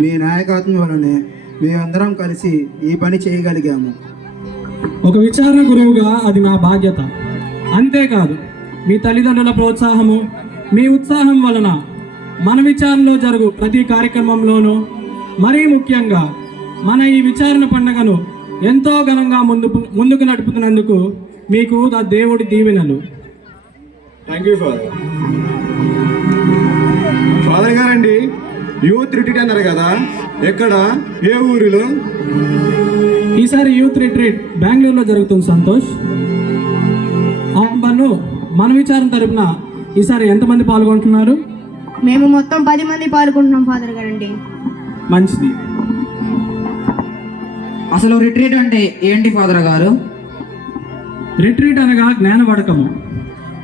మీ నాయకత్వం వలనే మేమందరం కలిసి ఈ పని చేయగలిగాము. ఒక విచారణ గురువుగా అది నా బాధ్యత. అంతేకాదు, మీ తల్లిదండ్రుల ప్రోత్సాహము, మీ ఉత్సాహం వలన మన విచారణలో జరుగు ప్రతి కార్యక్రమంలోనూ, మరీ ముఖ్యంగా మన ఈ విచారణ పండుగను ఎంతో ఘనంగా ముందుకు నడుపుతున్నందుకు మీకు ఆ దేవుడి దీవెనలు. Thank you father. ఫాదర్ గారండి, యూత్ రిట్రీట్ అన్నారు కదా, ఎక్కడ, ఏ ఊరిలో? ఈసారి యూత్ రిట్రీట్ బెంగళూరులో జరుగుతుంది సంతోష్. అవును, మన విచారణ తరపున ఈసారి ఎంతమంది పాల్గొంటున్నారు? మేము మొత్తం 10 మంది పాల్గొంటున్నాం ఫాదర్ గారండి. మంచిది. అసలు రిట్రీట్ అంటే ఏంటి ఫాదర్ గారు? రిట్రీట్ అనగా జ్ఞానవడకము.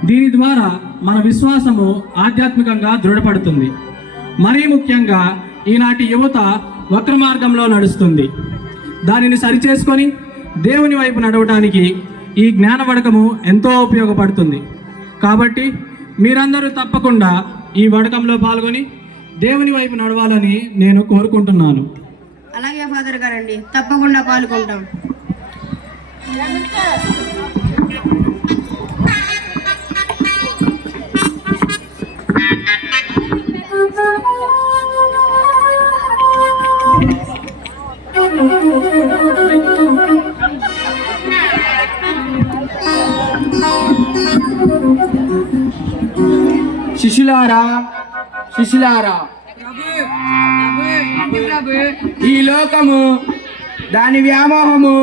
దీని ద్వారా మన విశ్వాసము ఆధ్యాత్మికంగా దృఢపడుతుంది. మరీ ముఖ్యంగా ఈనాటి యువత వక్ర మార్గంలో నడుస్తుంది. దానిని సరిచేసుకొని దేవుని వైపు నడవడానికి ఈ జ్ఞానవడకము ఎంతో ఉపయోగపడుతుంది. కాబట్టి మీరందరూ తప్పకుండా ఈ వడకంలో పాల్గొని దేవుని వైపు నడవాలని నేను కోరుకుంటున్నాను. అలాగే ఫాదర్ గారండి, తప్పకుండా పాల్గొంటాం. శిష్యులారా, ఈ లోకము దాని వ్యామోహము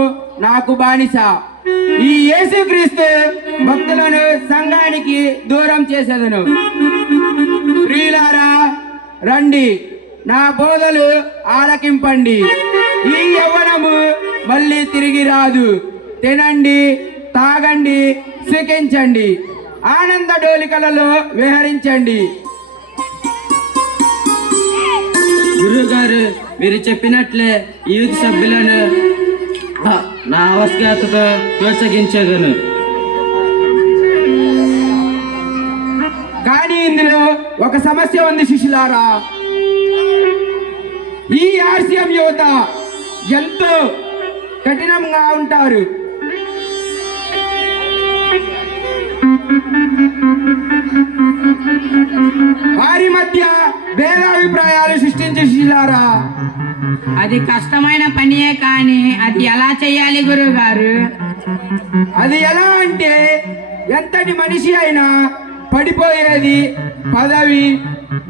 నాకు బానిస. ఈ యేసుక్రీస్తు భక్తులను సంఘానికి దూరం చేసేదను. ప్రియులారా, రండి, నా బోధలు ఆలకింపండి. ఈ యవ్వనము మళ్ళీ తిరిగి రాదు. తినండి, తాగండి, సుఖించండి, ఆనంద డోలికలలో విహరించండి. గురుగారు, మీరు చెప్పినట్లే యూత్ సభ్యులను నా అవస్కతతో ప్రోత్సహించగలను. కానీ ఇందులో ఒక సమస్య ఉంది శిష్యులారా. ఈ ఆర్సిఎం యువత ఎంతో కఠినంగా ఉంటారు. వారి మధ్య భేదాభిప్రాయాలు సృష్టించే శిష్యులారా. అది కష్టమైన పనియే, కానీ అది ఎలా చేయాలి గురువు గారు? అది ఎలా అంటే, ఎంతటి మనిషి అయినా పడిపోయేది పదవి,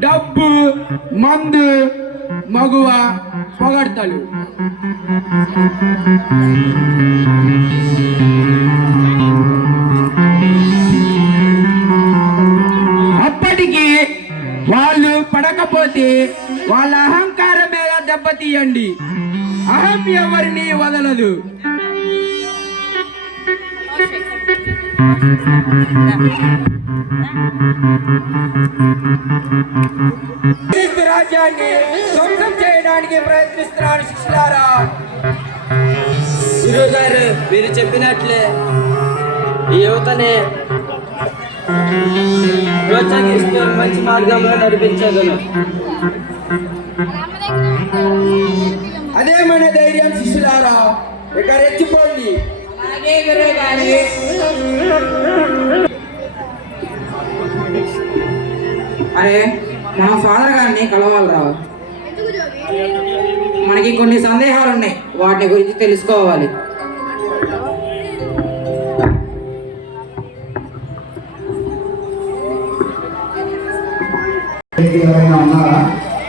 డబ్బు, మందు, మగువ, పొగడ్తలు. అప్పటికి వాళ్ళు పడకపోతే వాళ్ళ అహంకారం మీద దెబ్బతీయండి. అహం ఎవరిని వదలదు. రాజ్యాన్ని ధ్వంసం చేయడానికి ప్రయత్నిస్తున్నారు శిష్యులారా. గురువుగారు, మీరు చెప్పినట్లే ఈ యువతని ప్రోత్సహిస్తూ మంచి మార్గంలో నడిపించగలను. అదే మన ధైర్యం శిష్యులారా. ఇక రెచ్చిపోండి. అరే, మన ఫాదర్ గారిని కలవాలరా. మనకి కొన్ని సందేహాలు ఉన్నాయి, వాటి గురించి తెలుసుకోవాలి. ఎవరైనా ఉన్నారా?